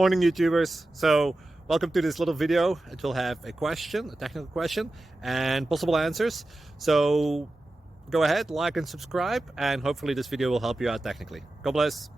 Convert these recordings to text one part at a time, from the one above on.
Morning, YouTubers. So welcome to this little video. It will have a question, a technical question, and possible answers. So go ahead, like and subscribe, and hopefully this video will help you out technically. God bless.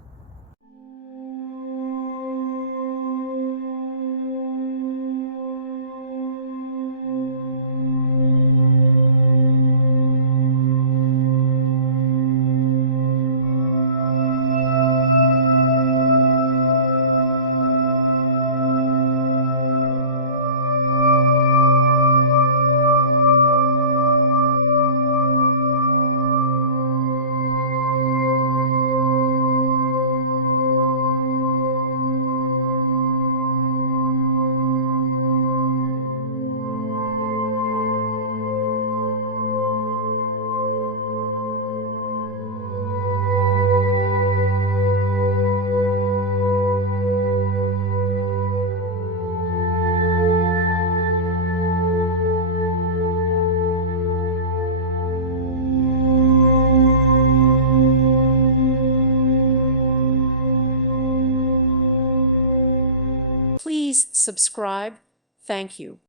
Please subscribe. Thank you.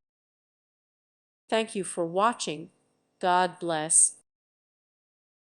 Thank you for watching. God bless.